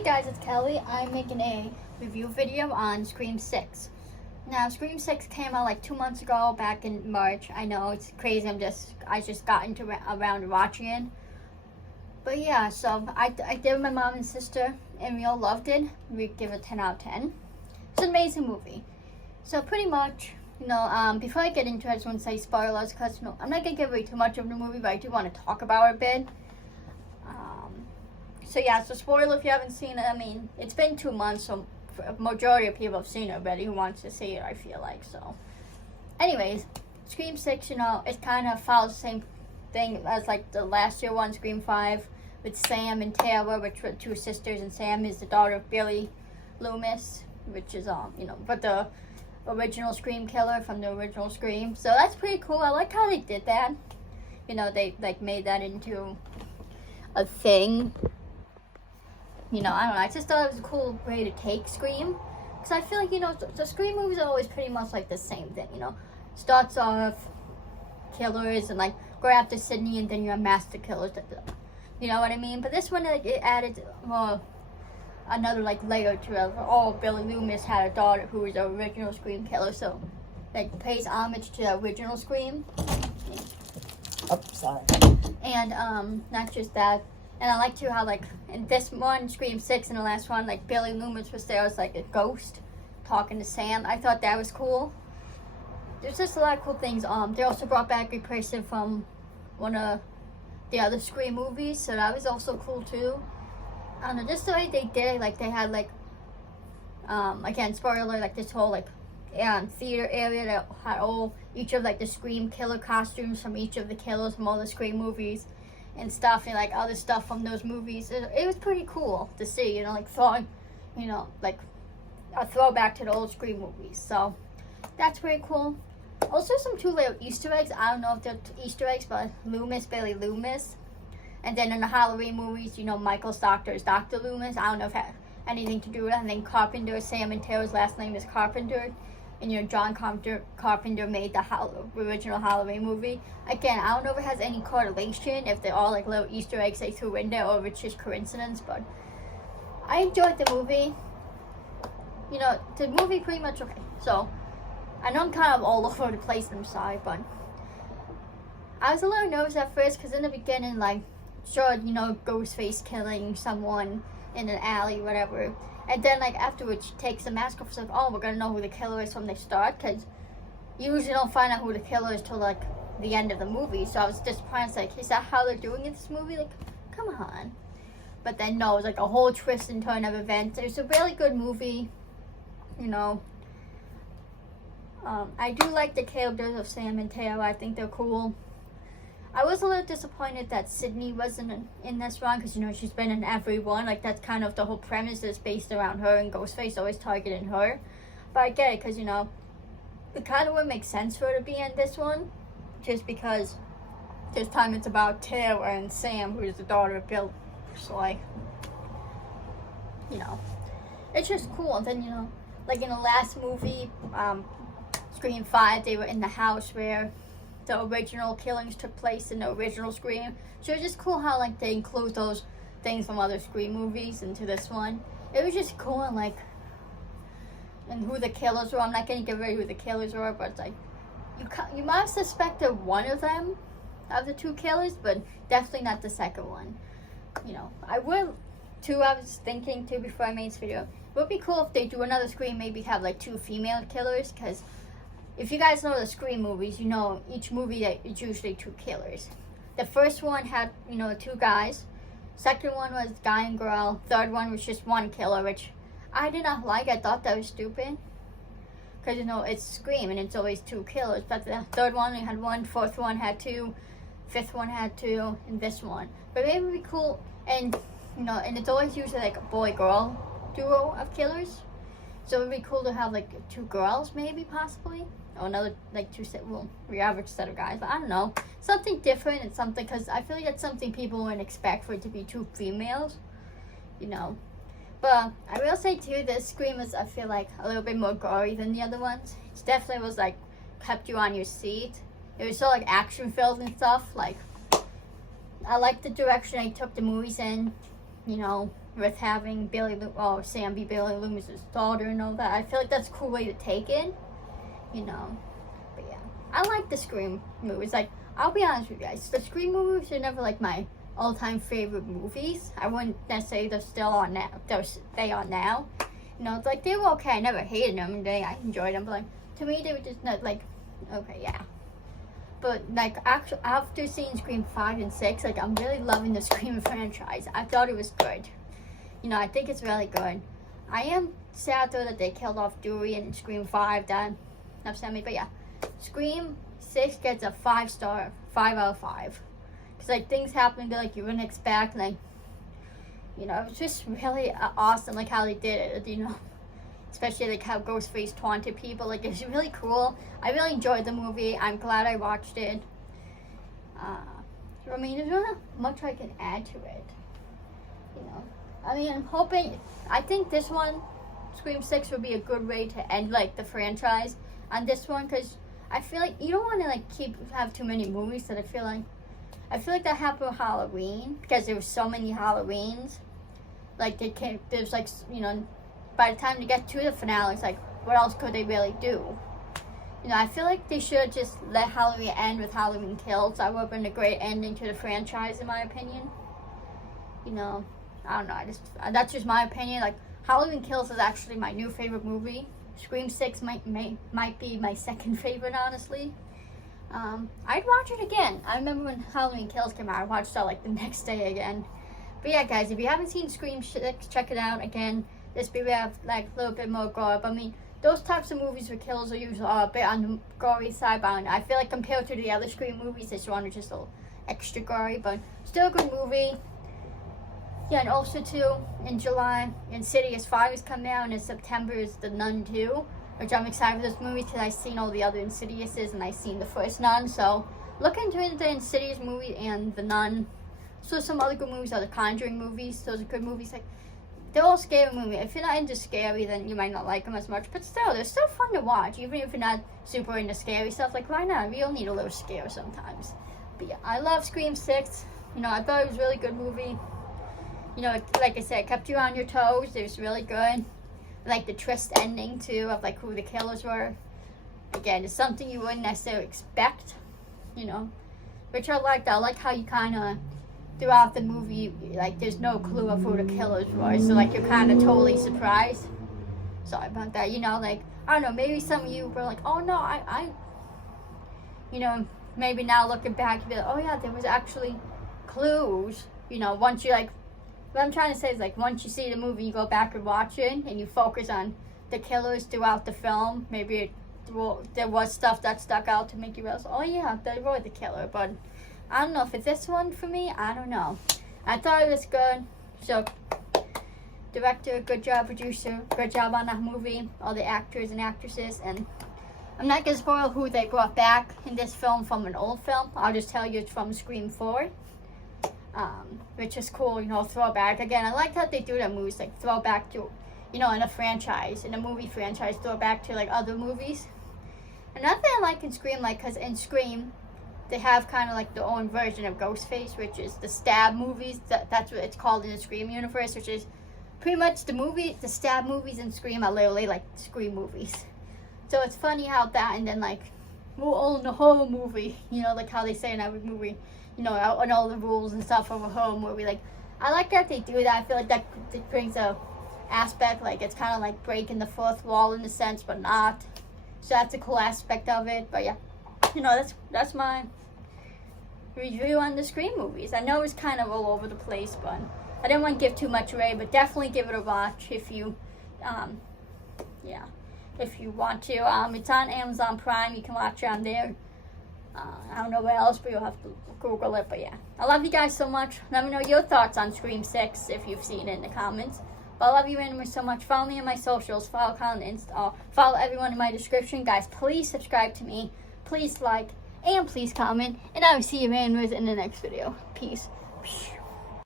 Hey guys, it's Kelly. I'm making a review video on Scream 6. Now, Scream 6 came out like 2 months ago, back in March. I know, it's crazy. I just got into around watching it. But yeah, so I did with my mom and sister, and we all loved it. We give it a 10 out of 10. It's an amazing movie. So pretty much, before I get into it, I just want to say spoilers, because I'm not going to give away too much of the movie, but I do want to talk about it a bit. So yeah, so spoiler if you haven't seen it. I mean, it's been 2 months, so a majority of people have seen it already who wants to see it, I feel like. So anyways, Scream 6, it kind of follows the same thing as like the last year one, Scream 5, with Sam and Tara, which were two sisters, and Sam is the daughter of Billy Loomis, which is but the original Scream killer from the original Scream. So that's pretty cool. I like how they did that. They like made that into a thing. I don't know, I just thought it was a cool way to take Scream. Because I feel like, the Scream movies are always pretty much like the same thing, Starts off killers and like go after Sydney, and then you unmask the killers. You know what I mean? But this one, like, it added another like layer to it. Oh, Billy Loomis had a daughter who was the original Scream killer. So, like, pays homage to the original Scream. Oh, sorry. And, not just that. And I like too how, like, in this one, Scream 6, and the last one, like, Billy Loomis was there as, like, a ghost talking to Sam. I thought that was cool. There's just a lot of cool things. They also brought back a person from one of the other Scream movies, so that was also cool, too. I don't know, just the way they did it, like, they had, like, again, spoiler, like, this whole, like, theater area that had each of, like, the Scream killer costumes from each of the killers from all the Scream movies. And stuff, and like other stuff from those movies. It was pretty cool to see, like throwing, like a throwback to the old Scream movies. So that's pretty cool. Also, some two little Easter eggs. I don't know if they're Easter eggs, but Billy Loomis. And then in the Halloween movies, Michael's doctor is Dr. Loomis. I don't know if it had anything to do with that. And then Carpenter, Sam and Taylor's last name is Carpenter. And John Carpenter made the original Halloween movie. Again, I don't know if it has any correlation, if they're all like little Easter eggs they threw in there, or if it's just coincidence, but I enjoyed the movie. The movie pretty much okay. So, I know I'm kind of all over the place, I'm sorry, but I was a little nervous at first, because in the beginning, like, sure, Ghostface killing someone in an alley, whatever. And then, like, afterwards, she takes the mask off. It's like, oh, we're going to know who the killer is from the start. Because you usually don't find out who the killer is till, like, the end of the movie. So I was disappointed. It's like, is that how they're doing in this movie? Like, come on. But then, no, it was, like, a whole twist and turn of events. It was a really good movie. I do like the characters of Sam and Tara. I think they're cool. I was a little disappointed that Sydney wasn't in this one, because, she's been in every one. Like, that's kind of the whole premise is based around her, and Ghostface always targeting her. But I get it, because, it kind of would make sense for her to be in this one, just because this time it's about Tara and Sam, who is the daughter of Bill. So, like, it's just cool. And then, like in the last movie, Scream 5, they were in the house where the original killings took place in the original Scream. So it's just cool how, like, they include those things from other Scream movies into this one. It was just cool, and like, and who the killers were. I'm not gonna give away who the killers were, but it's like, you might have suspected one of them, of the two killers, but definitely not the second one. I was thinking too before I made this video, it would be cool if they do another Scream, maybe have like two female killers, because if you guys know the Scream movies, each movie it's usually two killers. The first one had, two guys. Second one was guy and girl. Third one was just one killer, which I did not like. I thought that was stupid. Because, it's Scream and it's always two killers. But the third one had one, fourth one had two, fifth one had two, and this one. But maybe it would be cool. And, and it's always usually like a boy-girl duo of killers. So it would be cool to have, like, two girls, maybe, possibly. Or another, like, your average set of guys. But I don't know. Something different and something, because I feel like that's something people wouldn't expect for it to be two females. But I will say, too, this Scream is, I feel like, a little bit more gory than the other ones. It definitely was, like, kept you on your seat. It was so, like, action-filled and stuff. Like, I like the direction I took the movies in. with having Sam be Billy Loomis's daughter and all that. I feel like that's a cool way to take it, you know. But yeah, I like the Scream movies. Like, I'll be honest with you guys, the Scream movies are never like my all-time favorite movies. I wouldn't necessarily they're still on now. They are now. You know, it's like they were okay. I never hated them. I enjoyed them, but like to me they were just not like okay, yeah. But like after seeing Scream 5 and 6, like I'm really loving the Scream franchise. I thought it was good. You know, I think it's really good. I am sad though that they killed off Dewey in Scream 5. That upset me. But yeah, Scream 6 gets a 5-star, 5 out of 5. Cause like things happen that like you wouldn't expect. Like, you know, it was just really awesome. Like how they did it. You know, especially like how Ghostface taunted people. Like it's really cool. I really enjoyed the movie. I'm glad I watched it. I mean, there's not much I can add to it. You know, I mean, I'm hoping. I think this one, Scream 6, would be a good way to end like the franchise on this one, because I feel like you don't want to like have too many movies that I feel like that happened with Halloween, because there was so many Halloweens. Like there's like, you know, by the time they get to the finale, it's like, what else could they really do? You know, I feel like they should just let Halloween end with Halloween Kills. That would have been a great ending to the franchise, in my opinion. You know, I don't know. That's just my opinion. Like, Halloween Kills is actually my new favorite movie. Scream 6 might be my second favorite, honestly. I'd watch it again. I remember when Halloween Kills came out, I watched it like the next day again. But yeah, guys, if you haven't seen Scream 6, check it out. Again, this movie have like a little bit more gore. I mean, those types of movies with kills are usually a bit on the gory side, but I feel like compared to the other Scream movies, this one is just a little extra gory, but still a good movie. Yeah, and also too, in July, Insidious 5 is coming out, and in September is The Nun 2, which I'm excited for this movie because I've seen all the other Insidiouses and I've seen the first Nun, so look into the Insidious movie and The Nun. So some other good movies are the Conjuring movies. Those are good movies. Like, they're all scary movies. If you're not into scary, then you might not like them as much. But still, they're still fun to watch. Even if you're not super into scary stuff. Like, why not? We all need a little scare sometimes. But yeah, I love Scream 6. You know, I thought it was a really good movie. You know, like I said, it kept you on your toes. It was really good. Like the twist ending, too, of like who the killers were. Again, it's something you wouldn't necessarily expect. You know, which I liked. I like how you kind of, throughout the movie, like there's no clue of who the killers were, so like you're kind of totally surprised. Sorry about that. You know, like I don't know, maybe some of you were like, oh no, I you know, maybe now looking back, you'd be like, oh yeah, there was actually clues. You know, once you like, what I'm trying to say is like once you see the movie, you go back and watch it, and you focus on the killers throughout the film. Maybe there was stuff that stuck out to make you realize, oh yeah, they were the killer, but I don't know if it's this one for me. I don't know. I thought it was good. So, director, good job. Producer, good job on that movie. All the actors and actresses. And I'm not going to spoil who they brought back in this film from an old film. I'll just tell you it's from Scream 4. Which is cool, you know, throwback. Again, I like how they do that movies, like throwback to, you know, in a movie franchise, throwback to like other movies. Another thing I like in Scream, like, because in Scream, they have kind of like their own version of Ghostface, which is the stab movies. That's what it's called in the Scream universe, which is pretty much the stab movies in Scream are literally like Scream movies. So it's funny how that, and then like, we'll own the whole movie, you know, like how they say in every movie, you know, and all the rules and stuff of a whole movie. Like, I like that they do that. I feel like that brings a aspect, like it's kind of like breaking the fourth wall in a sense, but not. So that's a cool aspect of it. But yeah, you know, that's my review on the Scream movies. I know it's kind of all over the place, but I didn't want to give too much away, but definitely give it a watch if you if you want to. It's on Amazon Prime. You can watch it on there. I don't know where else, but you'll have to Google it. But yeah, I love you guys so much. Let me know your thoughts on Scream 6 if you've seen it in the comments. But I love you anyway so much. Follow me on my socials. Follow Colin follow everyone in my description. Guys, please subscribe to me. Please like and please comment. And I will see you in the next video. Peace.